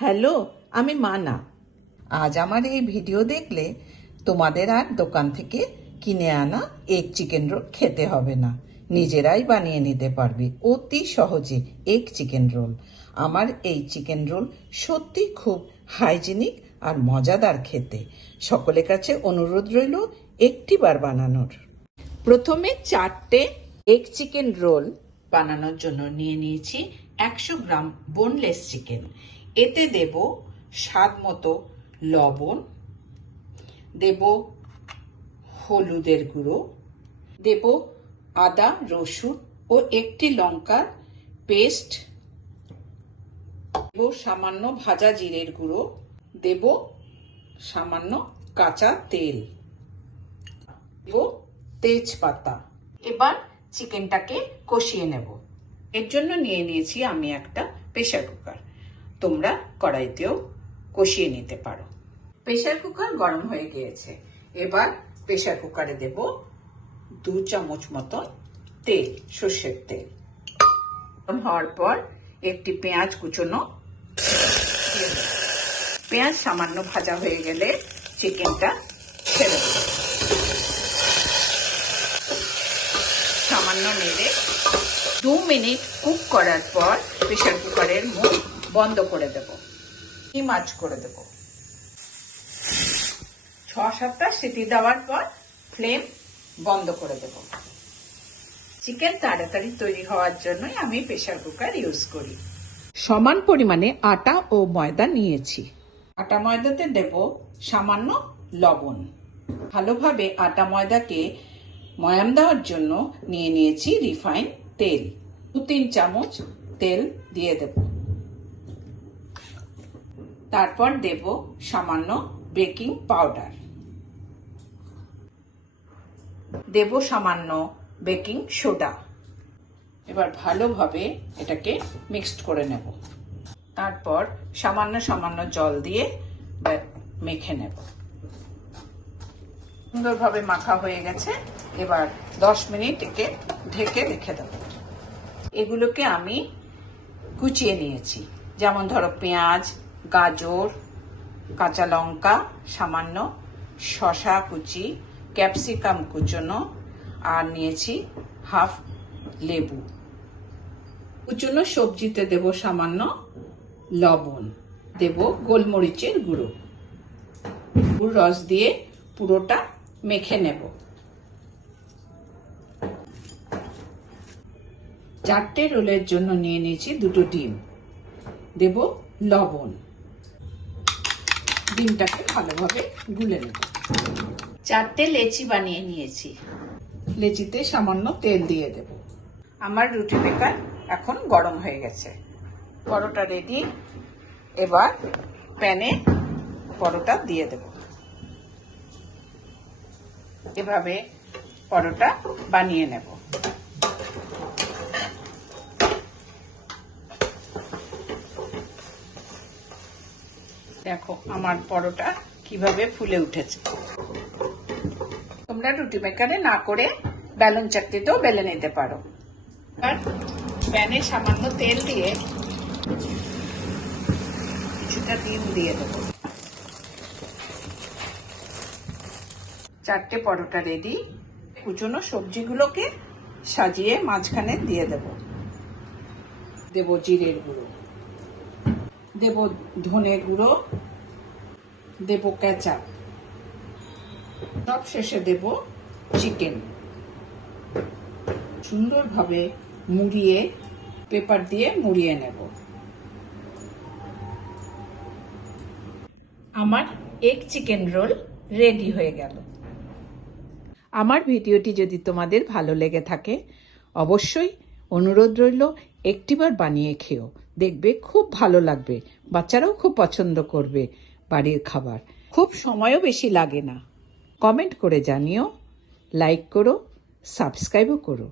Hello, আমি মানা। আজ আমার এই ভিডিও দেখলে তোমাদের আর দোকান থেকে কিনে আনা এগ চিকেন রোল খেতে হবে না, নিজেরাই বানিয়ে নিতে পারবে অতি সহজে এগ চিকেন রোল। আমার এই চিকেন রোল সত্যি খুব হাইজিনিক আর মজাদার খেতে। সকলের কাছে অনুরোধ রইল একটিবার বানানোর। প্রথমে 4টে এগ চিকেন রোল বানানোর জন্য নিয়ে নিয়েছি 100 গ্রাম বোনলেস চিকেন। এতে দেব স্বাদ মতো লবণ, দেব হলুদের গুঁড়ো, দেব আদা রসুন ও একটি লঙ্কার পেস্ট, দেব সামান্য ভাজা জিরের গুঁড়ো, দেব সামান্য কাঁচা তেল, দেব তেজপাতা। এবার চিকেনটাকে কষিয়ে নেব। এর জন্য নিয়ে নিয়েছি আমি একটা প্রেসার কুকার। তোমরা কড়াইতেও কষিয়ে নিতে পারো। প্রেসার কুকার গরম হয়ে গিয়েছে। এবার প্রেসার কুকারে দেব 2 চামচ মতো তেল, সর্ষের তেল। গরম হওয়ার পর একটি পেঁয়াজ কুচোনো দিয়ে দেব। পেঁয়াজ সামান্য ভাজা হয়ে গেলে চিকেনটা ছেড়ে দেব। সামান্য নেড়ে 2 মিনিট কুক করার পর প্রেসার কুকারের মুখ বন্ধ করে দেব। ডিম আঁচ করে দেব। 6-7টা সিটি দেওয়ার পর ফ্লেম বন্ধ করে দেব। চিকেন তাড়াতাড়ি তৈরি হওয়ার জন্যই আমি প্রেসার কুকার ইউজ করি। সমান পরিমাণে আটা ও ময়দা নিয়েছি। আটা ময়দাতে দেব সামান্য লবণ। ভালোভাবে আটা ময়দাকে ময়াম দেওয়ার জন্য নিয়ে নিয়েছি রিফাইন তেল। 2-3 চামচ তেল দিয়ে দেব। তারপর দেব সামান্য বেকিং পাউডার, দেব সামান্য বেকিং সোডা। এবার ভালোভাবে এটাকে মিক্সড করে নেব। তারপর সামান্য সামান্য জল দিয়ে মেখে নেব। সুন্দরভাবে মাখা হয়ে গেছে। এবার 10 মিনিট একে ঢেকে রেখে দেব। এগুলোকে আমি কুচিয়ে নিয়েছি, যেমন ধরো পেঁয়াজ, গাজর, কাঁচা লঙ্কা, সামান্য শসা কুচি, ক্যাপসিকাম কুচোনো, আর নিয়েছি হাফ লেবু। কুচোনো সবজিতে দেব সামান্য লবণ, দেব গোলমরিচের গুঁড়ো। রস দিয়ে পুরোটা মেখে নেব। 4টে রোলের জন্য নিয়ে নিয়েছি 2টো ডিম, দেব লবণ। ডিমটাকে ভালোভাবে গুলে নেব। 4টে লেচি বানিয়ে নিয়েছি। লেচিতে সামান্য তেল দিয়ে দেব। আমার রুটি মেকার এখন গরম হয়ে গেছে। পরোটা রেডি। এবার প্যানে পরোটা দিয়ে দেব। এভাবে পরোটা বানিয়ে নেব। দেখো আমার পরোটা কিভাবে ফুলে উঠেছে। তোমরা রুটি মেকারে না করে বেলুন চাকতিতেও বেলে নিতে পারো। আর প্যানে সামান্য তেল দিয়ে কিছুটা ডিম দিয়ে দেবো। 4টে পরোটা রেডি। কুচনো সবজিগুলোকে সাজিয়ে মাঝখানে দিয়ে দেব। দেব জিরের গুঁড়ো, দেব ধনে গুঁড়ো, দেব কেচাপ, সব শেষে দেব চিকেন। সুন্দরভাবে মুড়িয়ে পেপার দিয়ে মুড়িয়ে নেব। আমার এগ চিকেন রোল রেডি হয়ে গেল। আমার ভিডিওটি যদি তোমাদের ভালো লেগে থাকে অবশ্যই অনুরোধ রইল একটিবার বানিয়ে খেও, দেখবে খুব ভালো লাগবে। বাচ্চারাও খুব পছন্দ করবে বাড়ির খাবার। খুব সময়ও বেশি লাগে না। কমেন্ট করে জানিও, লাইক করো, সাবস্ক্রাইবও করো।